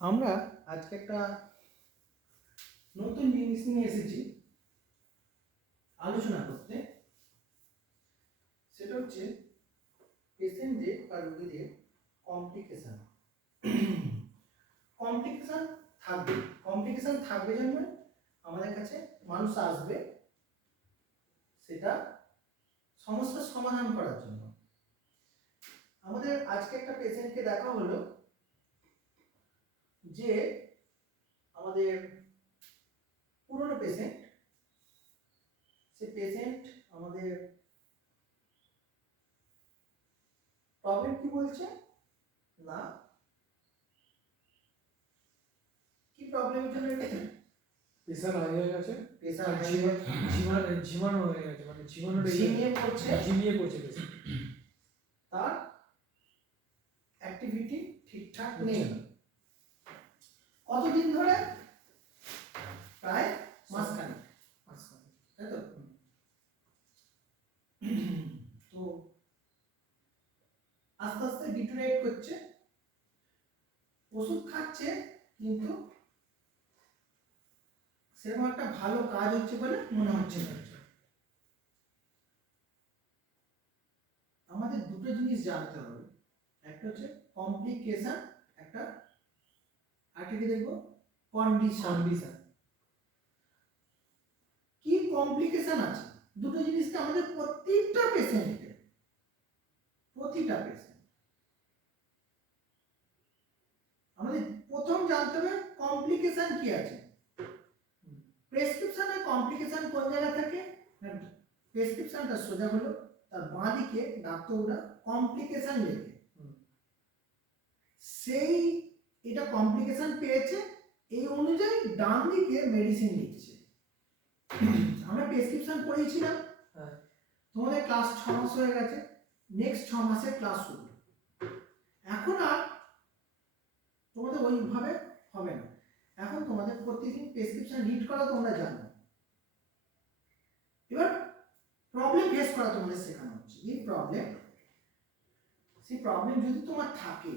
আমরা আজকে একটা নতুন জিনিস নিয়ে এসেছি আলোচনা করতে। সেটা হচ্ছে পেশেন্টদের বা রোগীদের কমপ্লিকেশন কমপ্লিকেশন থাকবে। কমপ্লিকেশন থাকবে জন্য আমাদের কাছে মানুষ আসবে সেটা সমস্যার সমাধান করার জন্য। আমাদের আজকে একটা পেশেন্টকে দেখা হলো। যে আমাদের পুরনো পেশেন্ট সে পেশেন্ট আমাদের প্রবলেম কি বলছে? না। কি প্রবলেমের জন্য প্রেশার হাই হয়ে গেছে। প্রেসার ঝিমা- ঝিমা- হয়ে গেছে। মানে ঝিমানোটা ঝিমিয়ে পড়ছে। ঝিমিয়ে পড়ছে তার অ্যাক্টিভিটি ঠিকঠাক নেই। কতদিন ধরে? প্রায় মাসখানেক। আচ্ছা। তাই তো? তো আস্তে আস্তে ডিটোরেট করছে। ওষুধ খাচ্ছে, কিন্তু সেরকম একটা ভালো কাজ হচ্ছে বলে মনে হচ্ছে আমাদের দুটো জিনিস জানতে হবে। একটা হচ্ছে কমপ্লিকেশন একটা আরেকটা কি দেখব কন্ডিশন কন্ডিশন কি কমপ্লিকেশন আছে দুটো জিনিসটা আমাদের প্রতিটা পেশেন্টের প্রতিটা পেশেন্ট আমাদের প্রথম জানতে হবে কমপ্লিকেশন কি আছে প্রেসক্রিপশনে কমপ্লিকেশন কোন জায়গা থাকে প্রেসক্রিপশনটা সোজা হলো তার বাঁ দিকে ডাক্তাররা কমপ্লিকেশন লেখে হুম। সেই এটা কমপ্লিকেশন পেয়েছে এই অনুযায়ী ডান দিকে মেডিসিন লিখছে। আমরা প্রেসক্রিপশন পড়েছিলাম হ্যাঁ। তোমাদের ক্লাস ছ মাস হয়ে গেছে নেক্সট ছ মাসে ক্লাস শুরু। এখন আর তোমাদের ওইভাবে হবে না। এখন তোমাদের প্রতিদিন প্রেসক্রিপশন রিড করা তোমরা জানো। এবার প্রবলেম ফেস করা তোমাদের শেখানো হচ্ছে। এই প্রবলেম সেই প্রবলেম যদি তোমার থাকে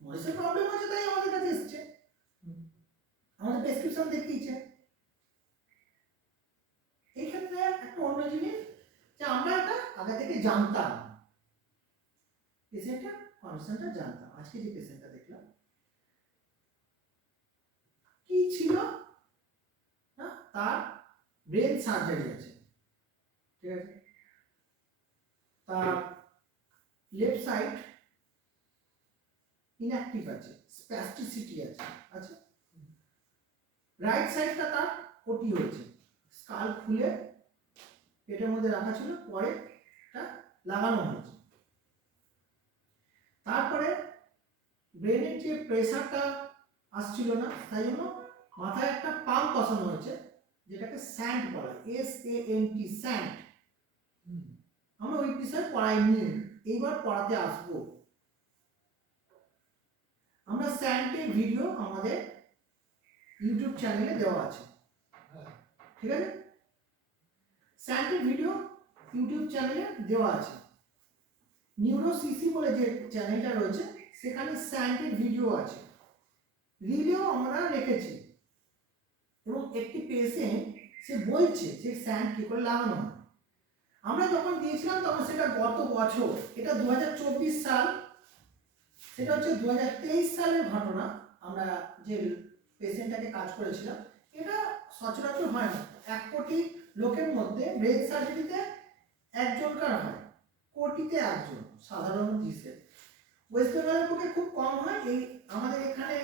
মরিসের প্রবলেম আছে তাই আমাদের কাছে এসছে। আমাদের প্রেসক্রিপশন দেখিয়েছে এই ক্ষেত্রে একটা অন্য জিনিস যে আমরা এটা আগে থেকে জানতাম। পেশেন্টটা কন্ডিশনটা জানতাম। আজকে যে পেশেন্টটা দেখলাম কি ছিল? না তার ব্রেন সার্জারি আছে। ঠিক আছে? তার লেফট সাইড ইনঅ্যাক্টিভ আছে স্প্যাস্টিসিটি আছে আছে? রাইট সাইডটা তার ওটি হয়েছে। স্কাল খুলে পেটের মধ্যে রাখা ছিল পরে এটা লাগানো হয়েছে। তারপরে ব্রেনের যে প্রেশারটা আসছিল না তাই জন্য মাথায় একটা পাম্প বসানো হয়েছে যেটাকে স্যান্ড বলা S A N T sand আমরা ওই বিষয়ে পড়াইনি এইবার পড়াতে আসব। আমরা স্যান্ডের ভিডিও আমাদের ইউটিউব চ্যানেলে দেওয়া আছে। ঠিক আছে? স্যান্ডের ভিডিও ইউটিউব চ্যানেলে দেওয়া আছে। নিউরো সিসি বলে যে চ্যানেলটা রয়েছে, সেখানে স্যান্ডের ভিডিও আছে। রিলেও আমরা রেখেছি। এবং একটি পেশেন্ট সে বলছে যে স্যান্ড কি করে লাগানো হয়। আমরা যখন দিয়েছিলাম তখন সেটা গত বছর, এটা দু হাজার চব্বিশ সাল সেটা হচ্ছে দু হাজার তেইশ সালের ঘটনা, আমরা যে পেশেন্টটাকে কাজ করেছিলাম, এটা সচরাচর হয় না। এক কোটি লোকের মধ্যে ব্রেন সার্জারিতে একজনকার হয়? কোটিতে একজন, সাধারণ হিসেবে ওয়েস্ট বেঙ্গলের বুকে খুব কম হয়, এই আমাদের এখানে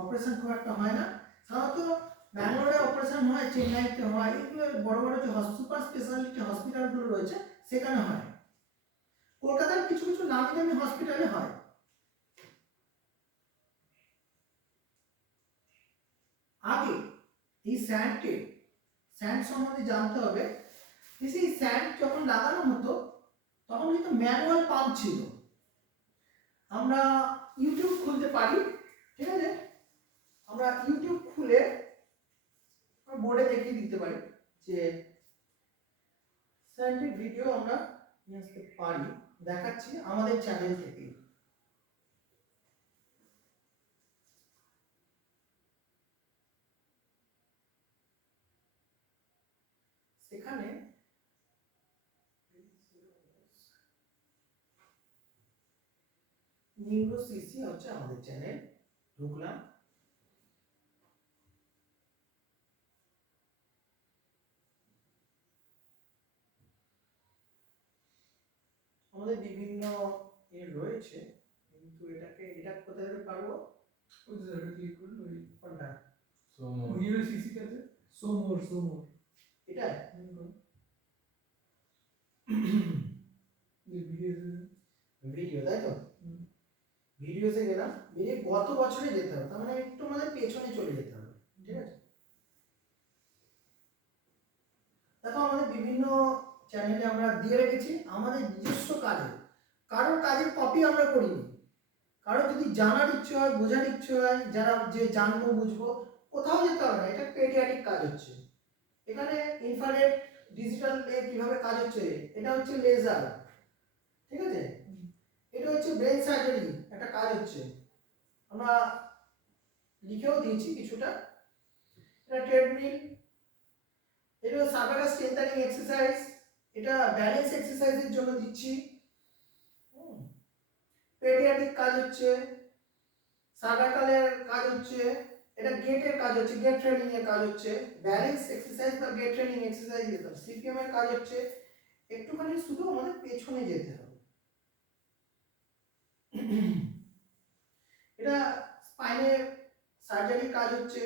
অপারেশন খুব একটা হয় না। সাধারণত ব্যাঙ্গালোরে অপারেশন হয়, চেন্নাইতে হয় এগুলো বড় বড় যে সুপার স্পেশালিটি হসপিটালগুলো রয়েছে, সেখানে হয়। কলকাতার কিছু কিছু নামি দামি হসপিটালে হয়। আগে এই স্যান্ডকে স্যান্ড সম্বন্ধে জানতে হবে। যে সেই স্যান্ড যখন লাগানো হতো, তখন কিন্তু ম্যানুয়াল পাম্প ছিল। আমরা ইউটিউব খুলতে পারি, ঠিক আছে? আমরা ইউটিউব খুলে বোর্ডে দেখিয়ে দিতে পারি যে স্যান্ডের ভিডিও আমরা নিয়ে আসতে পারি। দেখাচ্ছি আমাদের চ্যানেল থেকে। নিউরো সিসি হচ্ছে আমাদের চ্যানেল। ঢুকলাম। আমাদের বিভিন্ন এর রয়েছে কিন্তু এটাকে এটা কোথায় পারব? ওই ক্লিক করলে ওই কোনটা? নিউরো সিসি কাছে সোমোর সোমোর এটা? ভিডিও ভিডিও তাই তো? হুম। ভিডিওতে গেলাম বেরিয়ে গত বছরে যেতে হবে, তার মানে একটু আমাদের পেছনে চলে যেতে হবে, ঠিক আছে? দেখো, আমাদের বিভিন্ন চ্যানেলে আমরা দিয়ে রেখেছি, আমাদের নিজস্ব কাজে, কারোর কাজের কপি আমরা করিনি। কারও যদি জানার ইচ্ছে হয়, বোঝার ইচ্ছে হয়, যারা যে জানব, বুঝব, কোথাও যেতে হবে না, এটা পেডিয়াটিক কাজ হচ্ছে। এখানে ইনফ্রারেড ডিজিটাল কীভাবে কাজ হচ্ছে, এটা হচ্ছে লেজার ঠিক আছে? এটা হচ্ছে ব্রেন সার্জারি একটা কাজ হচ্ছে। আমরা লিখেও দিয়েছি কিছুটা। এটা ট্রেডমিল এটা সার্ভাইকাল স্ট্রেন্থানিং এক্সারসাইজ এটা ব্যালেন্স এক্সারসাইজের জন্য দিচ্ছি। পেডিয়াটিক কাজ হচ্ছে সার্ভাইকালের কাজ হচ্ছে, এটা গেটের কাজ হচ্ছে গেট ট্রেনিং এর কাজ হচ্ছে। ব্যালেন্স এক্সারসাইজ বা গেট ট্রেনিং এক্সারসাইজ সিপিএম এর কাজ হচ্ছে, একটুখানি শুধু আমাদের পেছনে যেতে হবে। এটা স্পাইনের সার্জারি কাজ হচ্ছে।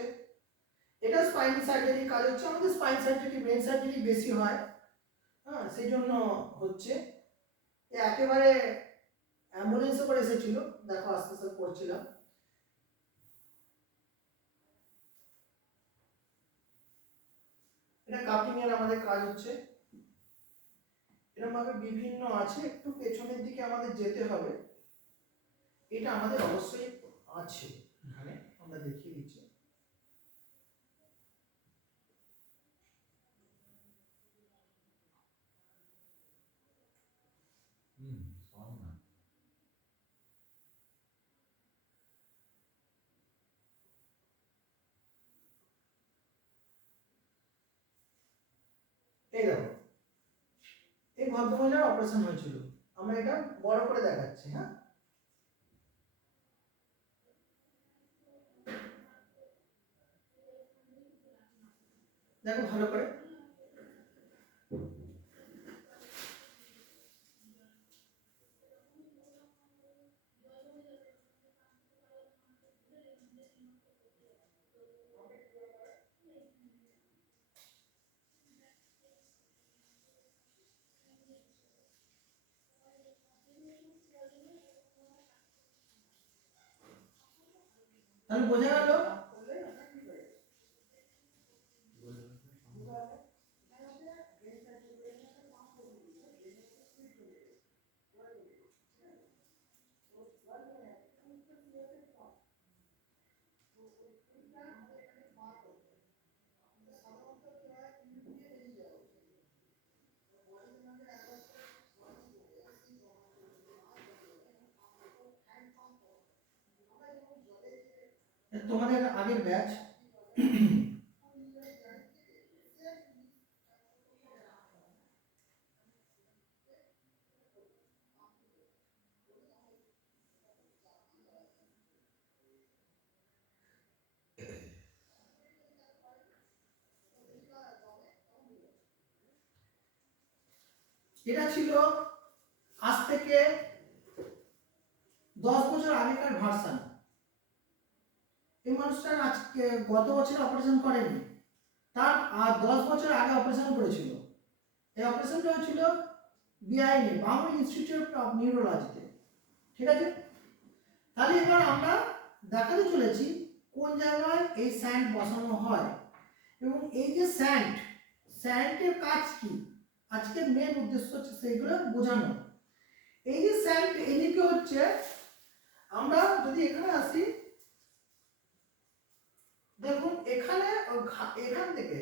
এটা স্পাইন সার্জারি কাজ হচ্ছে। আমাদের স্পাইন সার্জারি ব্রেন সার্জারি বেশি হয়। হ্যাঁ সেই জন্য হচ্ছে একেবারে অ্যাম্বুলেন্সে করে এসেছিল। দেখো, আস্তে আস্তে করছিলাম। এটা কাপিং এর আমাদের কাজ হচ্ছে। এরকম ভাবে বিভিন্ন আছে। একটু পেছনের দিকে আমাদের যেতে হবে। এটা আমাদের অবশ্যই আছে। এখানে আমরা দেখিয়ে দিচ্ছি। এই দেখো এই ভদ্রমহিলার অপারেশন হয়েছিল। আমরা এটা বড় করে দেখাচ্ছি হ্যাঁ? দেখো ভালো করে তাহলে বোঝা গেল তোমাদের আগের ব্যাচ এটা ছিল আজ থেকে দশ বছর আগেকার ভার্সান এই মানুষটা আজকে গত বছর অপারেশন করেনি। তার আর দশ বছর আগে অপারেশন করেছিল। এই অপারেশনটা হয়েছিল বিআইনে বাংলা ইনস্টিটিউট অফ নিউরোলজিতে ঠিক আছে? তাহলে এবার আমরা দেখাতে চলেছি কোন জায়গায় এই স্যান্ড বসানো হয়। এবং এই যে স্যান্ড স্যান্ডের কাজ কি? আজকের মেন উদ্দেশ্য হচ্ছে সেইগুলো বোঝানো। এই যে স্যান্ড এদিকে হচ্ছে, আমরা যদি এখানে আসি দেখুন, এখানে এখান থেকে,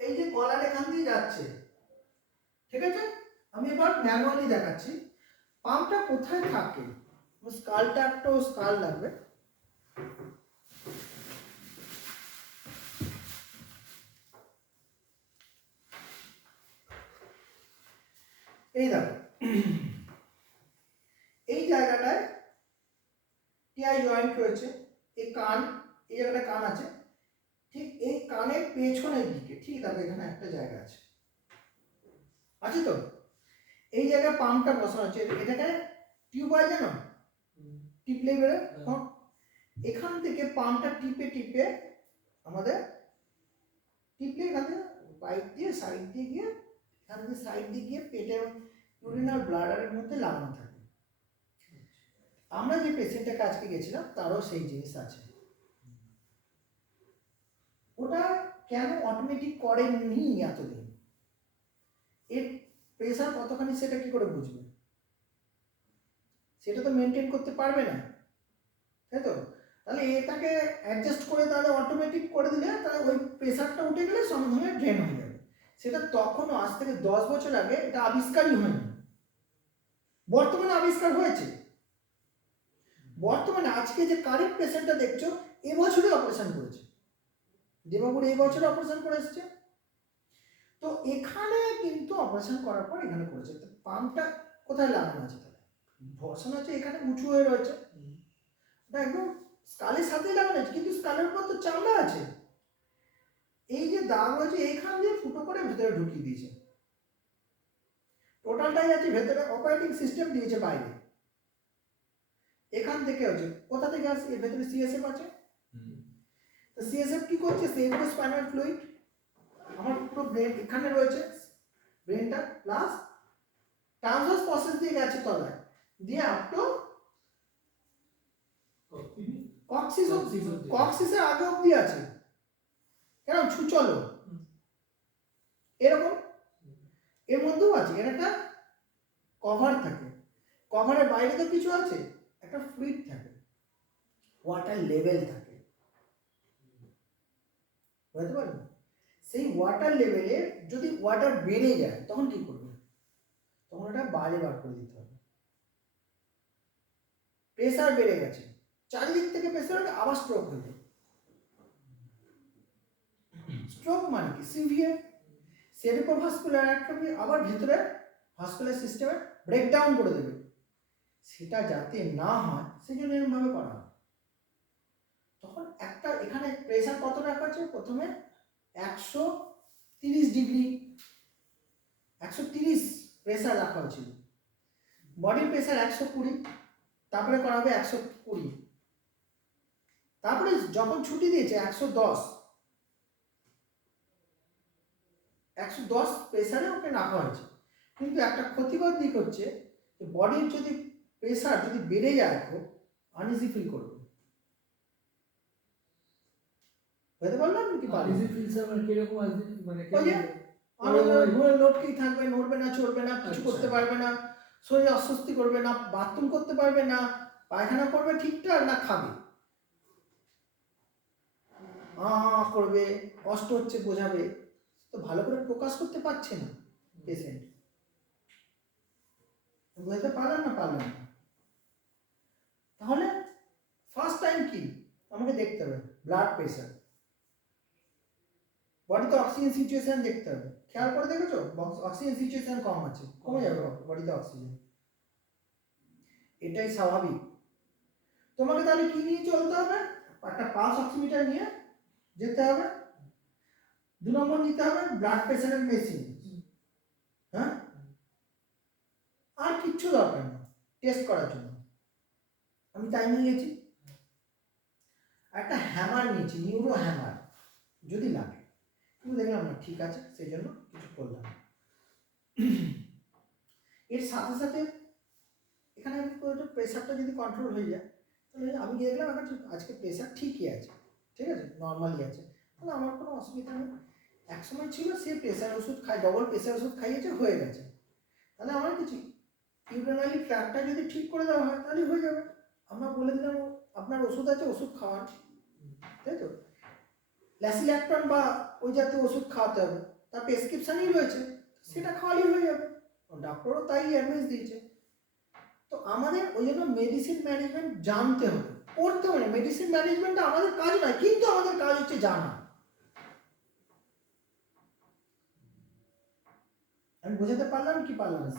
এই যে কলার এখান দিয়ে যাচ্ছে, ঠিক আছে? আমি এবার ম্যানুয়ালি দেখাচ্ছি। পাম্পটা কোথায় থাকে? স্কালটা একটু স্কাল লাগবে। এই দেখো এই জায়গাটায় জয়েন্ট রয়েছে এই কান এই জায়গাটায় কান আছে ঠিক এই কানের পেছনের দিকে ঠিক দেখো এখানে একটা জায়গা আছে। আছে তো? এই জায়গায় পাম্পটা বসানো আছে এটাকে টিউব হয় জানো? টিপলে বেরো হ্যাঁ। এখান থেকে পাম্পটা টিপে টিপে আমাদের টিপলে এখান থেকে পাইপ দিয়ে সাইড দিয়ে গিয়ে এখান থেকে সাইড দিয়ে গিয়ে পেটের ইউরিন আর ব্লাডারের মধ্যে লাগানো থাকে। আমরা যে পেশেন্টের কাছকে গেছিলাম, তারও সেই জিনিস আছে। ওটা কেন অটোমেটিক করেননি এতদিন? এর প্রেশার কতখানি সেটা কি করে বুঝবে? সেটা তো মেনটেন করতে পারবে না। তাই তো? তাহলে এটাকে অ্যাডজাস্ট করে তাহলে অটোমেটিক করে দিলে তাহলে ওই প্রেশারটা উঠে গেলে সঙ্গে সঙ্গে ড্রেন হয়ে যাবে। সেটা তখনও আজ থেকে দশ বছর আগে এটা আবিষ্কারই হয়নি। বর্তমানে আবিষ্কার হয়েছে। বর্তমানে আজকে যে কারেন্ট পেশেন্টটা দেখছ এবছরে অপারেশন করেছে। দেবাবুর এই বছরে অপারেশন করে এসছে। তো এখানে কিন্তু অপারেশন করার পর এখানে করেছে। তো পাম্পটা কোথায় লাগানো আছে তাহলে? বসানো আছে এখানে উঁচু হয়ে রয়েছে। ওটা একদম স্কালের সাথেই লাগানো আছে, কিন্তু স্কালের উপর তো চামড়া আছে। এই যে দাগ রয়েছে এইখান দিয়ে ফুটো করে ভেতরে ঢুকিয়ে দিয়েছে। টোটালটাই আছে, ভেতরে অপারেটিং সিস্টেম দিয়েছে বাইরে। এখান থেকে হচ্ছে কোথা থেকে আসছে? এর ভেতরে সিএসএফ আছে? তো সিএসএফ কি করছে? সেরিব্রো স্পাইনাল ফ্লুইড আমার পুরো ব্রেন এখানে রয়েছে। ব্রেনটা প্লাস ট্রান্সভার্স প্রসেস দিয়ে গেছে তলায়। দিয়ে আপ টু কক্সিস Coccyx কক্সিসের আগে অবধি আছে। কেন? ছুচলো এরকম? এর মধ্যেও আছে। এর একটা কভার থাকে। কভারের বাইরে তো কিছু আছে? একটা ফ্লুইড থাকে ওয়াটার লেভেল থাকে। বুঝতে পারবেন সেই ওয়াটার লেভেলে যদি ওয়াটার বেড়ে যায়, তখন কি করবে তখন ওটা বাইরে বার করে দিতে হবে। প্রেসার বেড়ে গেছে। চারিদিক থেকে প্রেসার হলে আবার স্ট্রোক হয়ে যাবে স্ট্রোক মানে কি? সিভিয়ার সেরিব্রোভাস্কুলার অ্যাট্রফি আবার ভেতরে ভাস্কুলার সিস্টেমে ব্রেকডাউন করে দেবে। সেটা যাতে না হয় সেই জন্য এরকমভাবে করা হয়। তখন একটা, এখানে প্রেসার কত রাখা আছে প্রথমে একশো তিরিশ ডিগ্রি একশো তিরিশ প্রেসার রাখা হয়েছিল। বডির প্রেসার একশো কুড়ি, তারপরে করা হবে একশো কুড়ি। তারপরে যখন ছুটি দিয়েছে, একশো দশ। একশো দশ প্রেসারে ওকে রাখা হয়েছে। কিন্তু একটা ক্ষতিকর দিক হচ্ছে বডির যদি প্রেসার যদি বেড়ে যায় খুব আনইজি ফিল করবে। বুঝতে পারলাম কি পারলাম ইজি ফিলস আমার কীরকম মানে লটকেই থাকবে নড়বে না চড়বে না কিছু আচ্ছা। করতে পারবে না শরীরে অস্বস্তি করবে না বাথরুম করতে পারবে না পায়খানা করবে ঠিকঠাক না খাবে? আ করবে কষ্ট হচ্ছে বোঝাবে তো ভালো করে প্রকাশ করতে পারছে না পেশেন্ট বুঝতে পারলেন না পারলেন না তাহলে ফার্স্ট টাইম কি আমাকে দেখতে হবে ব্লাড প্রেশার বডিতে অক্সিজেন সিচুয়েশন দেখতে হবে। খেয়াল করে দেখেছ? অক্সিজেন সিচুয়েশন কম আছে। কমে যাবে বডিতে অক্সিজেন এটাই স্বাভাবিক। তোমাকে তাহলে কি নিয়ে চলতে হবে? একটা পালস অক্সিমিটার নিয়ে যেতে হবে। দু নম্বর নিতে হবে ব্লাড প্রেশারের মেশিন হ্যাঁ? আর কিচ্ছু দরকার নেই। টেস্ট করার জন্য। আমি তাই নিয়ে গেছি। একটা হ্যামার নিয়েছি নিউরো হ্যামার যদি লাগে। কিন্তু দেখলাম না, ঠিক আছে সেই জন্য কিছু করলাম। এর সাথে সাথে এখানে প্রেশারটা যদি কন্ট্রোল হয়ে যায়, তাহলে আমি গিয়ে দেখলাম, এখন আজকে প্রেশার ঠিকই আছে, ঠিক আছে নর্মালি আছে। তাহলে আমার কোনো অসুবিধা নেই। এক সময় ছিল সে প্রেশার ওষুধ খায় ডবল প্রেশার ওষুধ খাইয়েছে, হয়ে গেছে। তাহলে আমার কিছু ইউরিনারি ট্র্যাকটা যদি ঠিক করে দেওয়া হয়, তাহলে হয়ে যাবে। আমরা বলে দিলাম, আপনার ওষুধ আছে, ওষুধ খাওয়ান। তাই তো? ল্যাসিল্যাক্টন বা ওই জাতীয় ওষুধ খাওয়াতে হবে, তার প্রেসক্রিপশানই রয়েছে, সেটা খাওয়ালেই হয়ে যাবে। ডাক্তারও তাই অ্যাডভাইস দিয়েছে। তো আমাদের ওই জন্য মেডিসিন ম্যানেজমেন্ট জানতে হবে পড়তে হবে মেডিসিন ম্যানেজমেন্টটা আমাদের কাজ নয়, কিন্তু আমাদের কাজ হচ্ছে জানা। আমি বোঝাতে পারলাম কি পারলাম না?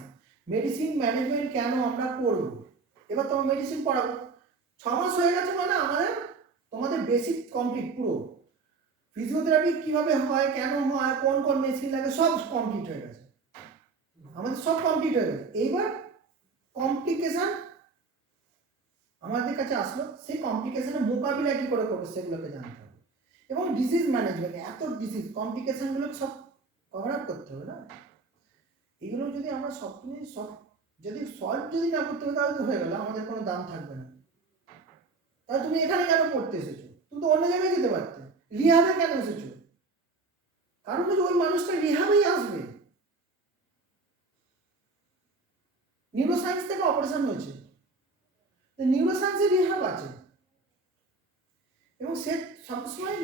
মেডিসিন ম্যানেজমেন্ট কেন আমরা করব? এবার তোমার মেডিসিন পড়াবো। ছ মাস হয়ে গেছে মানে আমাদের তোমাদের বেসিক কমপ্লিট পুরো। ফিজিওথেরাপি কীভাবে হয়, কেন হয়, কোন কোন মেশিন লাগে, সব কমপ্লিট হয়ে গেছে। আমাদের সব কমপ্লিট হয়ে গেছে। এইবার কমপ্লিকেশন আমাদের কাছে আসলো, সেই কমপ্লিকেশনের মোকাবিলা কি করে করব সেগুলোকে জানতে হবে। এবং ডিজিজ ম্যানেজমেন্ট এত ডিজিজ কমপ্লিকেশনগুলো সব কভার আপ করতে হবে না। এগুলো যদি আমরা সব, যদি সলভ যদি না করতে হবে তাহলে তো হয়ে গেল, আমাদের কোনো দাম থাকবে না। তাহলে তুমি এখানে কেন পড়তে এসেছ? তুমি তো অন্য জায়গায় যেতে পারতে। রিহাবে কেন এসেছ? কারণ হচ্ছে ওই মানুষটা রিহাবেই আসবে। নিউরোসায়েন্স থেকে অপারেশন হয়েছে। নিউরোসায়েন্সে রিহাব আছে। এবং সে সবসময়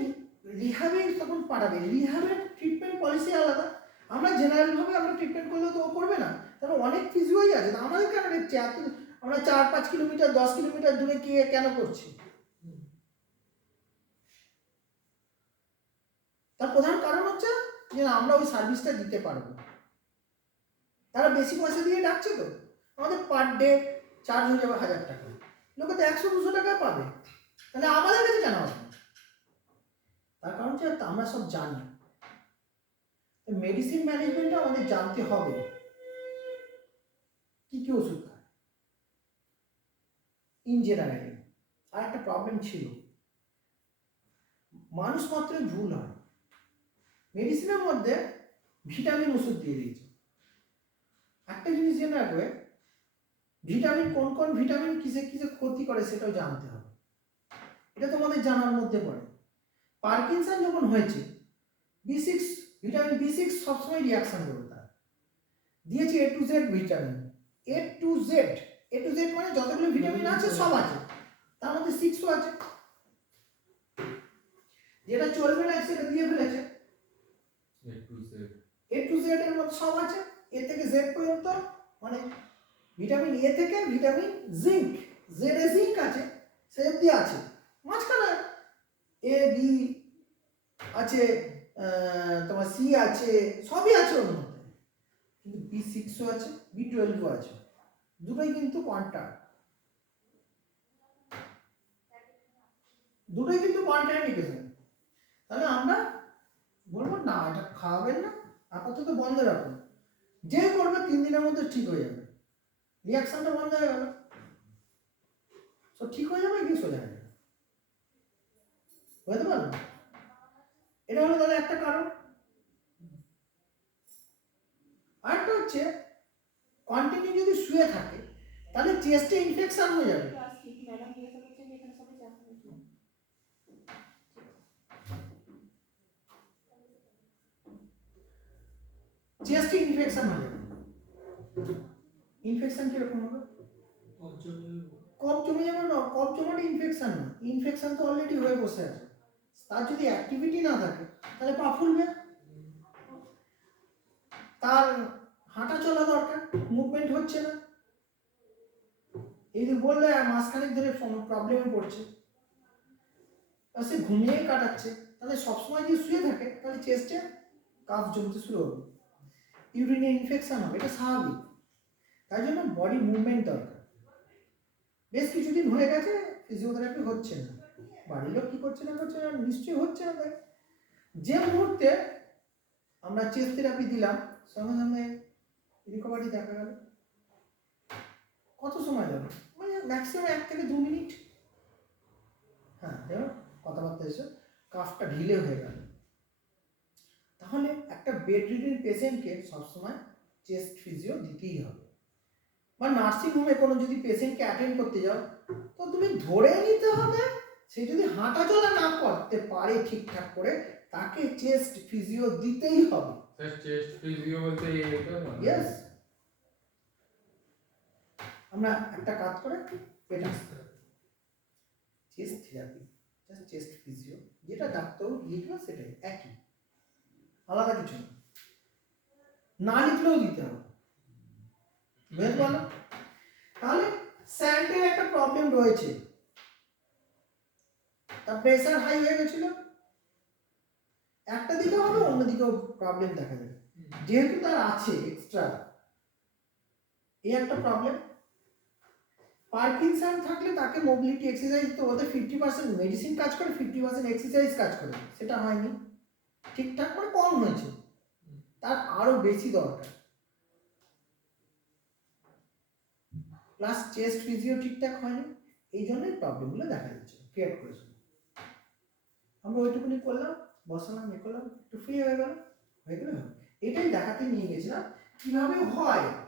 রিহাবে তখন পাঠাবে। রিহাবের ট্রিটমেন্ট পলিসি আলাদা। আমরা জেনারেল ভাবে আমরা ট্রিটমেন্ট করলে তো ও করবে না। কারণ অনেক ফিজিওই আছে। আমাদের কেন দেখছি এত আমরা চার পাঁচ কিলোমিটার, দশ কিলোমিটার দূরে গিয়ে কেন করছি? তার প্রধান কারণ হচ্ছে যে আমরা ওই সার্ভিসটা দিতে পারব। তারা বেশি পয়সা দিয়ে ডাকছে তো। আমাদের পার ডে চার্জ হয়ে যাবে হাজার টাকা। লোকে তো একশো, দুশো টাকা পাবে। তাহলে আমাদের কাছে কেন আসবে? তার কারণ হচ্ছে আমরা সব জানি। মেডিসিন ম্যানেজমেন্টটা আমাদের জানতে হবে। কি কি ওষুধ ইন জেনারেলি আর একটা প্রবলেম ছিল। মানুষ মাত্রই ভুল হয়। মেডিসিনের মধ্যে ভিটামিন ওষুধ দিয়ে দিয়েছে। একটা জিনিস জেনে রাখবে ভিটামিন কোন কোন ভিটামিন কিসে কিসে ক্ষতি করে সেটাও জানতে হবে। এটা তোমাদের জানার মধ্যে পড়ে। পার্কিনসন যখন হয়েছে B six vitamin B six সবসময় রিয়াকশন করবে তার। দিয়েছে A to Z vitamin A to Z A to Z মানে যতগুলো ভিটামিন আছে সব আছে। তার মধ্যে সিক্সও আছে। যেটা চলবে না সেটা দিয়ে ফেলেছে. এ টু জেড এর মধ্যে সব আছে। এ থেকে জেড পর্যন্ত মানে ভিটামিন এ থেকে vitamin zinc Z A zinc আছে সে অব্দি আছে। মাঝখানে এ বি আছে তোমার সি আছে সবই আছে ওর মধ্যে। কিন্তু বি সিক্সও আছে বি টুয়েলভও আছে। দুটোই কিন্তু কোয়ান্টা দুটোই কিন্তু কোয়ান্টাইন্ডিকেশন তাহলে আমরা বলব, না, এটা খাওয়াবেন না, আপাতত বন্ধ রাখুন। যে করবে, তিন দিনের মধ্যে ঠিক হয়ে যাবে। রিয়াকশনটা বন্ধ হয়ে গেল। সব ঠিক হয়ে যাবে কি সোজা হয়ে যাবে? বুঝতে পারল এটা হলো তাহলে একটা কারণ। আরেকটা হচ্ছে কন্টিনিউ যদি শুয়ে থাকে তাহলে চেস্টে ইনফেকশন হয়ে যাবে। চেস্টে ইনফেকশন হয়ে যাবে। ইনফেকশন কীরকম হবে? কফ জমে যাবে। না কফ জমাটা ইনফেকশন না। ইনফেকশন তো অলরেডি হয়ে বসে আছে। তার যদি অ্যাক্টিভিটি না থাকে তাহলে পা ফুলবে? তার হাঁটা চলা দরকার মুভমেন্ট হচ্ছে না। এই যে বললে মাসখানেক ধরে প্রবলেমে পড়ছে। আর সে ঘুমিয়ে কাটাচ্ছে। তাহলে সবসময় যদি শুয়ে থাকে, তাহলে চেস্টে কাফ জমতে শুরু হবে। ইউরিনে ইনফেকশন হবে, এটা স্বাভাবিক। তাই জন্য বডি মুভমেন্ট দরকার। বেশ কিছুদিন হয়ে গেছে ফিজিওথেরাপি হচ্ছে না। বাড়ির লোক কি করছে না করছে না, নিশ্চয়ই হচ্ছে না। তাই যে মুহূর্তে আমরা চেস্ট থেরাপি দিলাম, সঙ্গে সঙ্গে রিকভারি দেখা গেল। কত সময় যাবে? মানে ম্যাক্সিমাম এক থেকে দু মিনিট। হ্যাঁ দেখো কথাবার্তা এসে কাফটা ঢিলে হয়ে গেল। তাহলে একটা বেড রিডিং পেশেন্টকে সবসময় চেস্ট ফিজিও দিতেই হবে। বা নার্সিং হোমে কোনো যদি পেশেন্টকে অ্যাটেন্ড করতে যাও তো তুমি ধরে নিতে হবে সে যদি হাঁটা চলা না করতে পারে ঠিকঠাক করে তাকে চেস্ট ফিজিও দিতেই হবে। Chest physio বলতে? ইয়েস আমরা একটা কাজ করে এটা chest therapy just chest physio যেটা ডাক্তার লিখলো সেটাই একই। আলাদা কিছু না। না লিখলেও দিতে হবে। বুঝতে পারল তাহলে স্যান্ডের একটা প্রবলেম রয়েছে। তার প্রেসার হাই হয়ে গেছিল। একটা দিকে হবে অন্যদিকেও প্রবলেম দেখা যাবে যেহেতু তার আছে এক্সট্রা এই একটা প্রবলেম পার্কিনসন থাকলে তাকে মোবিলিটি এক্সারসাইজ তো ওদের ফিফটি পার্সেন্ট মেডিসিন কাজ করে ফিফটি পার্সেন্ট এক্সারসাইজ কাজ করে। সেটা হয়নি। ঠিকঠাক করে কম হয়েছে। তার আরও বেশি দরকার। প্লাস চেস্ট ফিজিও ঠিকঠাক হয়নি। এই জন্যই প্রবলেমগুলো দেখা যাচ্ছে ক্রিয়েট করেছে? আমরা ওইটুকুনি করলাম, বসালাম, এ করলাম, একটু ফ্রি হয়ে গেল। হয়ে গেল? এটাই দেখাতে নিয়ে গেছিলাম। কীভাবে হয়?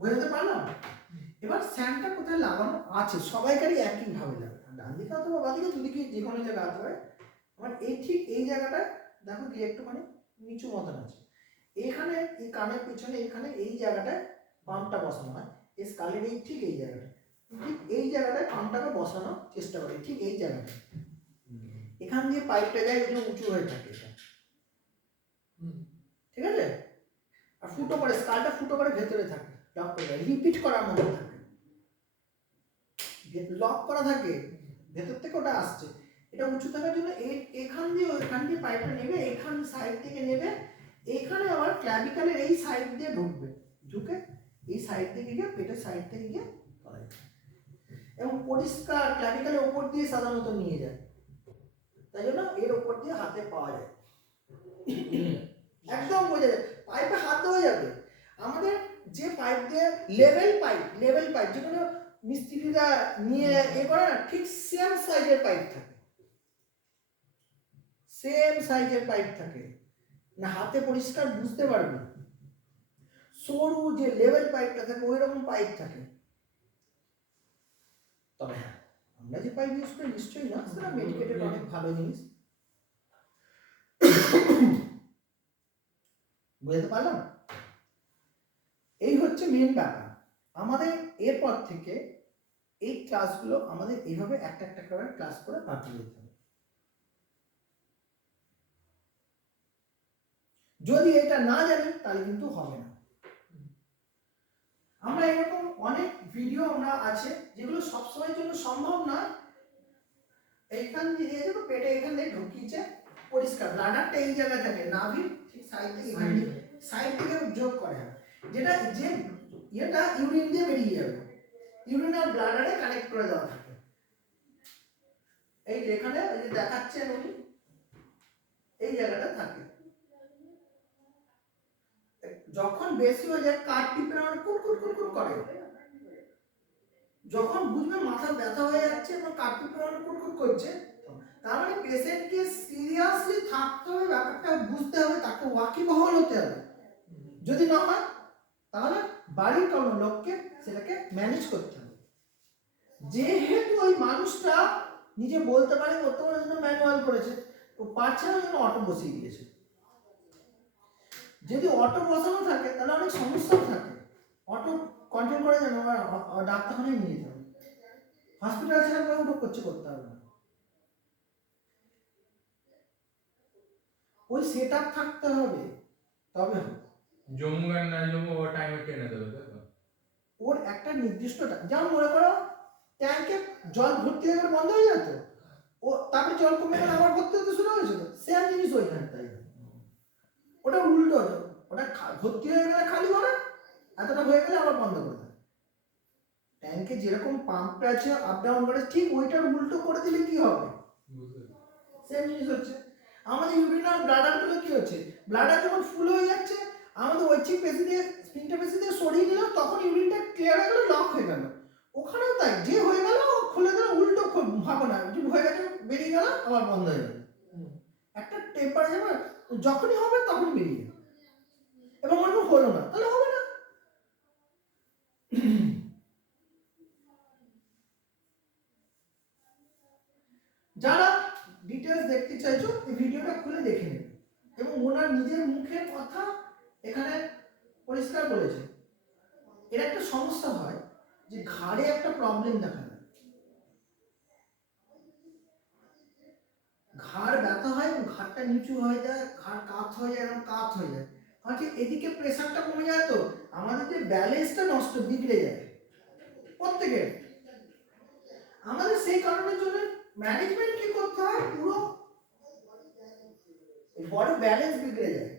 বোঝাতে পারলাম? এবার স্যান্ডটা কোথায় লাগানো আছে? সবাইকারই একই ভাবে লাগে। ডান দিকে অথবা বাদিকে দুদিকে যে কোনো জায়গায় পারে। আমার এই ঠিক এই জায়গাটায় দেখো কি একটুখানি নিচু মতন আছে। এখানে এই কানের পিছনে এখানে এই জায়গাটায় পাম্পটা বসানো হয়। এই স্কালের এই ঠিক এই জায়গাটায়। ঠিক এই জায়গাটায় পাম্পটাকে বসানোর চেষ্টা করে। ঠিক এই জায়গাটায়। এখান দিয়ে পাইপটা যায় ওগুলো উঁচু হয়ে থাকে এটা। ঠিক আছে? আর ফুটো করে স্কালটা ফুটো করে ভেতরে থাকে। লক করে রিপিট করার মতো থাকে। লক করা থাকে, ভেতর থেকে ওটা আসছে। এটা উঁচু থাকার জন্য এখান দিয়ে এখান দিয়ে পাইপটা নেবে, এখান সাইড থেকে নেবে, এখানে আবার ক্ল্যাভিকালের এই সাইড দিয়ে ঢুকবে। ঢুকে এই সাইড থেকে গিয়ে পেটের সাইড থেকে গিয়ে যাবে। এবং পরিষ্কার ক্ল্যাভিকালের ওপর দিয়ে সাধারণত নিয়ে যায়। তাই জন্য এর ওপর দিয়ে হাতে পাওয়া যায়। একদম বোঝা যায়। পাইপে হাত দেওয়া যাবে। আমাদের যে পাইপ দিয়ে লেভেল পাইপ লেভেল পাইপ যেগুলো মিস্ত্রিরা নিয়ে এ করে না ঠিক সেম সাইজের পাইপ থাকে। সেম সাইজের পাইপ থাকে। না হাতে পরিষ্কার বুঝতে পারবে। সরু যে লেভেল পাইপটা থাকে ওই রকম পাইপ থাকে। তবে হ্যাঁ আমরা যে পাইপ ইউজ করি নিশ্চয়ই না। সেটা মেডিকেটেড অনেক ভালো জিনিস। বুঝতে পারলাম? এই হচ্ছে মেন ব্যাপার। আমাদের এরপর থেকে এই ক্লাসগুলো আমাদের এইভাবে একটা একটা করে ক্লাস করে পাঠিয়ে দিতে হবে। যদি এটা না জানি তাহলে কিন্তু হবে না। আমরা এরকম অনেক ভিডিও আমরা আছে যেগুলো সবসময়ের জন্য সম্ভব নয়। এইখান দিয়ে দেখো পেটে এখান থেকে ঢুকিয়েছে পরিষ্কার। ব্লাডারটা এই জায়গায় থাকে নাভির ঠিক সাইড থেকে সাইড থেকে যোগ করে। যেটা যে ইয়েটা ইউরিন দিয়ে বেরিয়ে যাবে। ইউরিন আর ব্লাডারে কানেক্ট করে দেওয়া থাকে। এই এখানে ওই যে দেখাচ্ছেন উনি এই জায়গাটা থাকে। যখন বেশি হয়ে যায় কাঠ টিপে আমার কুট কুট কুট কুট করে। যখন বুঝবে মাথা ব্যথা হয়ে যাচ্ছে এবং কাঠ টিপে আমার কুট কুট করছে, তার মানে পেশেন্টকে সিরিয়াসলি থাকতে হবে, ব্যাপারটা বুঝতে হবে, তাকে ওয়াকিবহল হতে হবে। যদি না হয় তাহলে বাড়ির কোনো লোককে সেটাকে ম্যানেজ করতে হবে। যেহেতু ওই মানুষটা নিজে বলতে পারে করতে পারার জন্য ম্যানুয়াল করেছে, ও পারছে না জন্য অটো বসিয়ে দিয়েছে। যদি অটো বসানো থাকে, তাহলে অনেক সমস্যাও থাকে। অটো কন্ট্রোল করা যাবে না আবার ডাক্তারখানায় নিয়ে যেতে হবে হসপিটাল ছাড়া কেউ ওটা করছে করতে হবে ওই সেট থাকতে হবে, তবে হবে জম্মু আর না জম্মু ও টাইমে ট্রেনে দেবে ওর একটা নির্দিষ্ট টা- যেমন মনে করো ট্যাঙ্কে জল ভর্তি হয়ে গেলে বন্ধ হয়ে যেত ও তারপরে জল কমে গেলে আবার ভর্তি হতে শুরু হয়েছিল সেম জিনিস ওইখানে তাই। ওটা উল্টো হতো ওটা ভর্তি হয়ে গেলে খালি করে এতটা হয়ে গেলে আবার বন্ধ করে দেয়। ট্যাঙ্কে যেরকম পাম্পটা আছে আপ ডাউন করে ঠিক ওইটার উল্টো করে দিলে কি হবে? সেম জিনিস হচ্ছে। আমাদের ইউরিনাল ব্লাডারগুলো কি হচ্ছে? ব্লাডার যখন ফুল হয়ে যাচ্ছে আমাদের ঐচ্ছিক পেশি দিয়ে স্পিনটা পেশি দিয়ে সরিয়ে দিল তখন ইউরিনটা ক্লিয়ার হয়ে গেল লক হয়ে গেল। ওখানেও তাই যে হয়ে গেল ও খুলে দিল উল্টো ভাবো না যে হয়ে গেছে বেরিয়ে গেল আবার বন্ধ হয়ে গেল। একটা একটা যাবে যখনই হবে তখনই বেরিয়ে যাবে এবং করো হলো না তাহলে হবে না। যারা ডিটেলস দেখতে চাইছো এই ভিডিওটা খুলে দেখে নেবে। এবং ওনার নিজের মুখের কথা এখানে পরিষ্কার বলেছে। এর একটা সমস্যা হয় যে ঘাড়ে একটা প্রবলেম দেখা যায় ঘাড় ব্যথা হয় এবং ঘাড়টা নিচু হয়ে যায়, ঘাড় কাত হয়ে যায় এবং কাত হয়ে যায়। কারণ কি এদিকে প্রেশারটা কমে যায় তো, আমাদের যে ব্যালেন্সটা নষ্ট, বিগড়ে যায়। প্রত্যেকের। আমাদের সেই কারণের জন্য ম্যানেজমেন্ট কি করতে হয়? পুরো বড় ব্যালেন্স বিগড়ে যায়।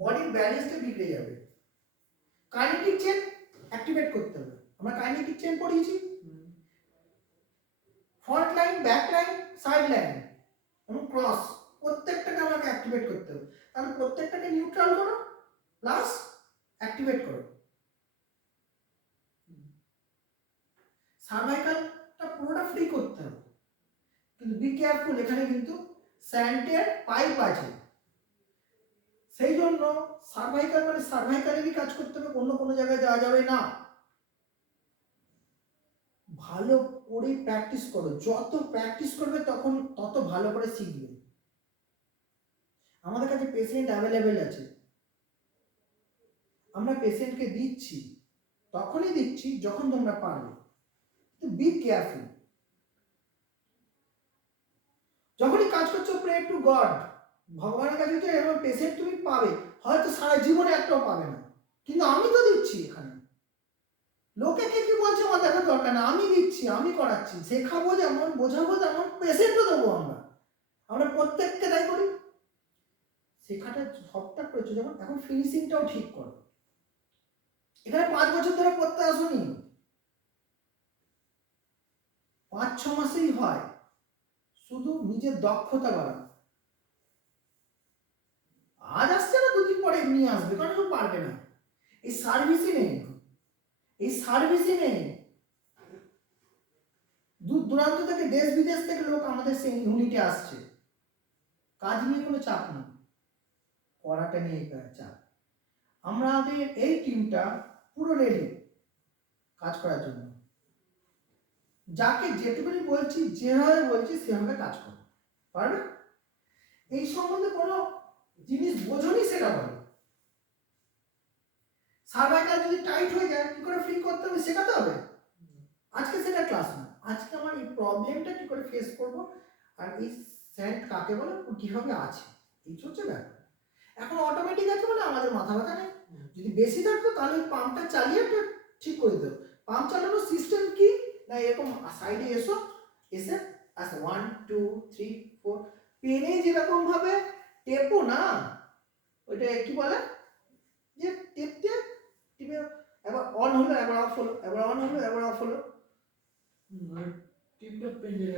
বডির ব্যালেন্সটা বিগড়ে যাবে। কাইনেটিক চেন অ্যাক্টিভেট করতে হবে। আমরা kinetic chain পড়িয়েছি। Front line back line side line এবং ক্রস প্রত্যেকটাকে আমাকে অ্যাক্টিভেট করতে হবে। তাহলে প্রত্যেকটাকে নিউট্রাল করো প্লাস অ্যাক্টিভেট করো। সার্ভাইকালটা পুরোটা ফ্রি করতে হবে। কিন্তু বি কেয়ারফুল এখানে কিন্তু স্যান্টের পাইপ আছে। সেই জন্য সার্ভাইকাল মানে সার্ভাইকালেরই কাজ করতে হবে, অন্য কোনো জায়গায় যাওয়া যাবে না। ভালো করে প্র্যাকটিস করো, যত প্র্যাকটিস করবে তখন তত ভালো করে শিখবে। আমাদের কাছে পেশেন্ট অ্যাভেলেবেল আছে। আমরা পেশেন্টকে দিচ্ছি, তখনই দিচ্ছি যখন তোমরা পারবে। বি কেয়ারফুল যখনই কাজ করছ প্রে টু গড ভগবানের কাছে তো এরকম পেশেন্ট তুমি পাবে। হয়তো সারা জীবনে একটাও পাবে না। কিন্তু আমি তো দিচ্ছি এখানে। লোকে কে কি বলছে আমার দেখার দরকার না আমি দিচ্ছি, আমি করাচ্ছি। শেখাবো যেমন, বোঝাবো যেমন পেশেন্টও দেবো আমরা। আমরা প্রত্যেককে তাই করি। শেখাটা সবটা করেছ যেমন, এখন ফিনিশিংটাও ঠিক করো। এখানে পাঁচ বছর ধরে পড়তে আসুনি। পাঁচ ছ মাসেই হয়। শুধু নিজের দক্ষতা বাড়ানো। আজ আসছে না দুদিন পরে এমনি আসবে, কারণ কেউ পারবে না। এই সার্ভিসই নেই। এই সার্ভিসই নেই। দূর দূরান্ত থেকে দেশ বিদেশ থেকে লোক আমাদের সেই ইউনিটে আসছে। কাজ নিয়ে কোনো চাপ নেই। করাটা নিয়ে চাপ। আমাদের এই টিমটা পুরো রেডি কাজ করার জন্য। যাকে যেটুকুনি বলছি, যেভাবে বলছি, সেভাবে কাজ করো। পারবে? এই সম্বন্ধে কোনো জিনিস বোঝনি সেটা বলো। সার্ভাইকাল যদি টাইট হয়ে যায়, কি করে ফ্রি করতে হবে শেখাতে হবে? আজকে সেটা ক্লাস না। আজকে আমার এই প্রবলেমটা কি করে ফেস করব? আর এই স্যান্ড কাকে বলে? কীভাবে আছে। এই হচ্ছে ব্যাপার। এখন অটোমেটিক আছে বলে আমাদের মাথা ব্যথা নেই। যদি বেশি থাকতো, তাহলে ওই পাম্পটা চালিয়ে একটা ঠিক করে দেবো পাম্প চালানোর সিস্টেম কি? না, এরকম সাইডে এসো, এসে আচ্ছা ওয়ান টু থ্রি ফোর পেনে যেরকম ভাবে টেপো না। ওইটা কি বলে? যে টেপতে টিপে একবার অন হলো একবার অফ হলো একবার অন হলো একবার অফ হলো। পেন্ডে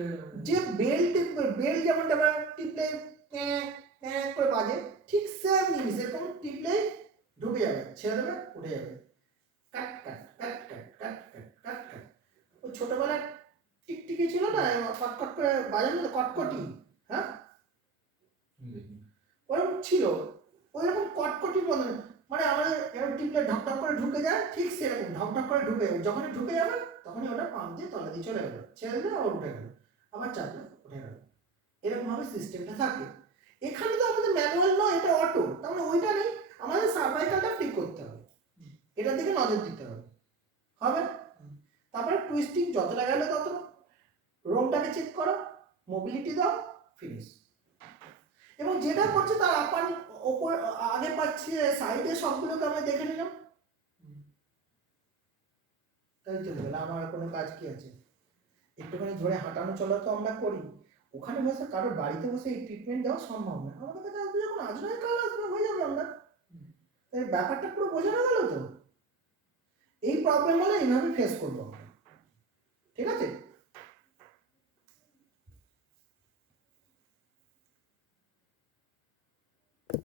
যে বেল টিপ বেল যেমন আবার টিপলে করে বাজে ঠিক সেম জিনিস এরকম টিপলেই ঢুকে যাবে ছেড়ে দেবে উঠে যাবে। কাট কাট কাট কাট কাট কাট কাট কাট। ও ছোটবেলায় টিকটিকি ছিল না কটকট করে বাজানো কটকটি হ্যাঁ? ওরকম ছিল। ওইরকম কটকটি মনে মানে আমাদের এরকম টিপলে ঢকঢক করে ঢুকে যায়, ঠিক সেরকম ঢকঢক করে ঢুকে যাবে যখনই ঢুকে যাবে, তখনই ওটা পাম্প দিয়ে তলা দিয়ে চলে গেলো। ছেড়ে দিলে আবার উঠে গেল। আবার চাপলে উঠে গেল। এরকমভাবে সিস্টেমটা থাকে। এখানে তো আমাদের ম্যানুয়াল নয় এটা অটো তার মানে ওইটা নেই। আমাদের সার্ভাইকালটা ফ্লিক করতে হবে। এটার দিকে নজর দিতে হবে। হবে? তারপরে টুইস্টিং যতটা গেলে তত রোমটাকে চেক করো। মোবিলিটি দাও ফিনিশ এবং যেটা করছে তার আপার ওপর আগে পাচ্ছি সাইডে সবগুলোকে আমরা দেখে নিলাম। তাই চলে বলে আমার কোনো কাজ কি আছে? একটুখানি ধরে হাঁটানো চলা তো আমরা করি। ওখানে বসে কারোর বাড়িতে বসে এই ট্রিটমেন্ট দেওয়া সম্ভব না। আমাদের কাছে আসবে যখন আজ নয় কাল আসবে, হয়ে যাবে আমরা। এই ব্যাপারটা পুরো বোঝানো গেল তো? এই প্রবলেম হলে এইভাবে ফেস করব আমরা। ঠিক আছে?